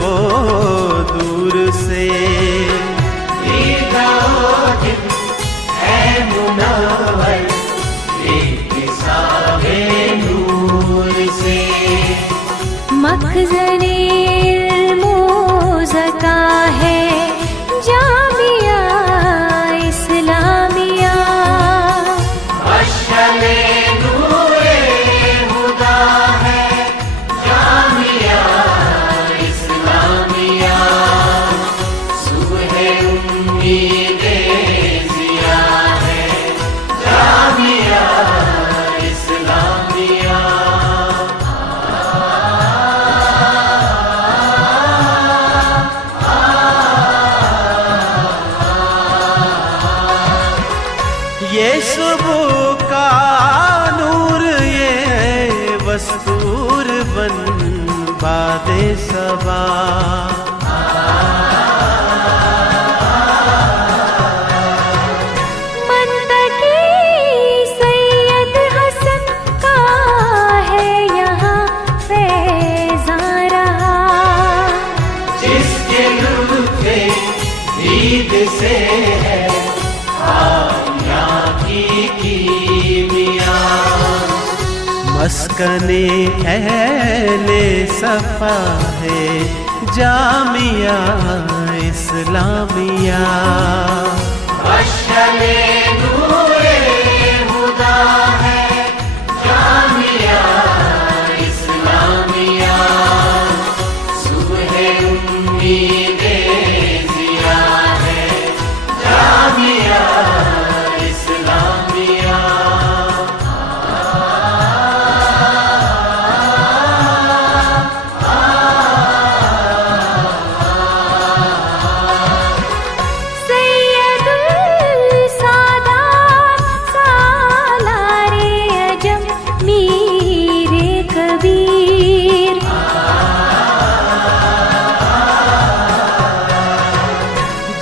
वो दूर से। है मुनव्वर एक सावे नूर से। मखज़ने इल्म-ओ-ज़का है जामिया इस्लामिया। मशअले नूरे हुदा है जामिया इस्लामिया। सुबह उम्मीदे ज़िया है जामिया इस्लामिया। ये सुबह का नूर ये वस्तूर बन बादे सबा। मंतकी सैयद हसन का है यहाँ फैज़ां रहा। जिसके लुत्फ़े दीद से है मस्कने अहले सफा है जामिया इस्लामिया। मशअले नूरे हुदा है जामिया इस्लामिया। सुबह उम्मीदे ज़िया है जामिया इस्लामिया।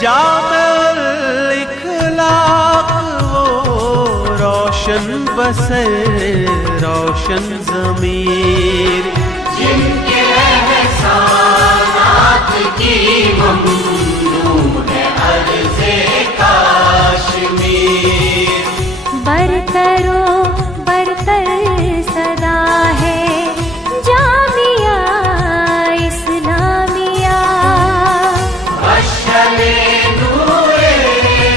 जामिल इखलाक वो रोशन बसर रोशन ज़मीर। जिनके एहसानात की ममनून है अर्ज़े काश्मीर। बरतरो बरतर सदा है जामिया इस्लामिया। मशअले नूरे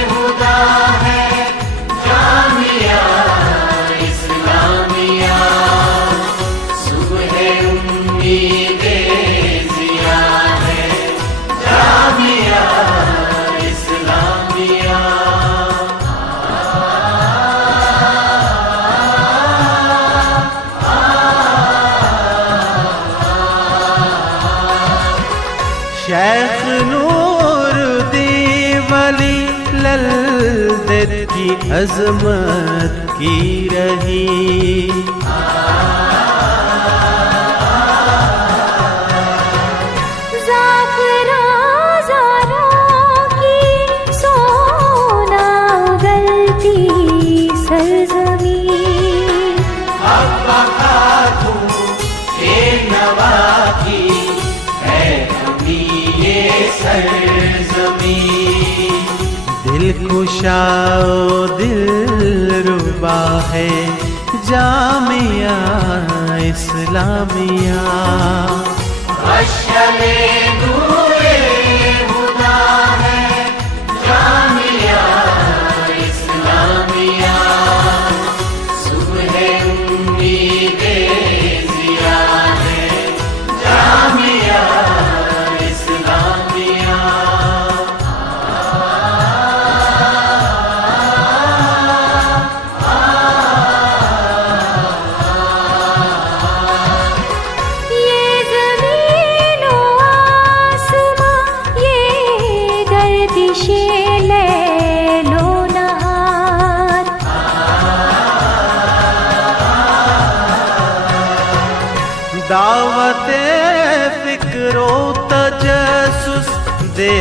हुदा है जामिया इस्लामिया। सुबह उम्मीदे ज़िया है जामिया इस्लामिया। शेख नूरुद्दीन वली ललदत की अजमत की रही। ज़ाफ़राज़ारों की सोना उगलती सरज़मीं। अब्बा खातून के नवा की है कभी ये सरज़मीं। दिल खुशाओ दिल रुबा है जामिया इस्लामिया। मशअले नूरे हुदा है जामिया इस्लामिया। सुबह उम्मीदे ज़िया है जामिया इस्लामिया। ये ज़मीन ओ आसमां ये गर्दिशे लैलो नहार। दावते फिक्रो तजस्सुस दे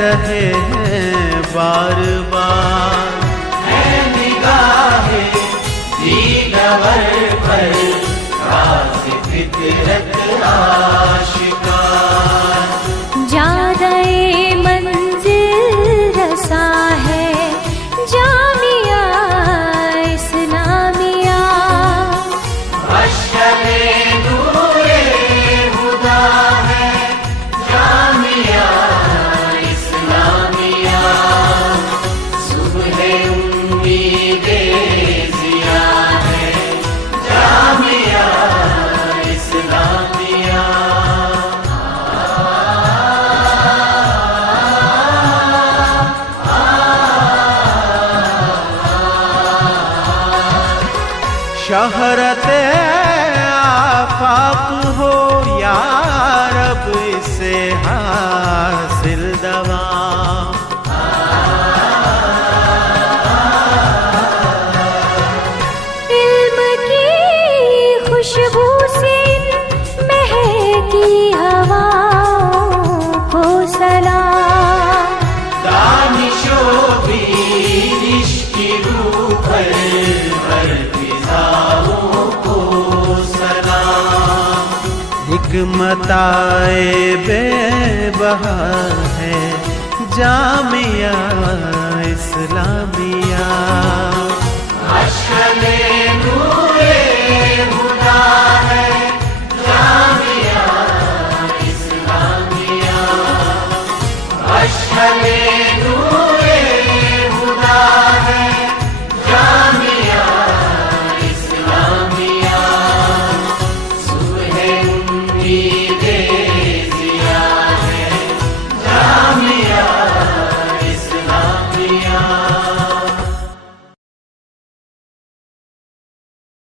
रहे हैं बार बार। है निगाहे दीदार पर राज़ फितरत आशिका। शोहरते आफाक हो या रब इसे हासिल दवाम। इल्म की खुशबू से महकी हवाओं को सलाम। दानिशो बीरिश की रूह पर हर फिजाओं को सलाम। हिकमताए बेबहा है जामिया इस्लामिया। अशले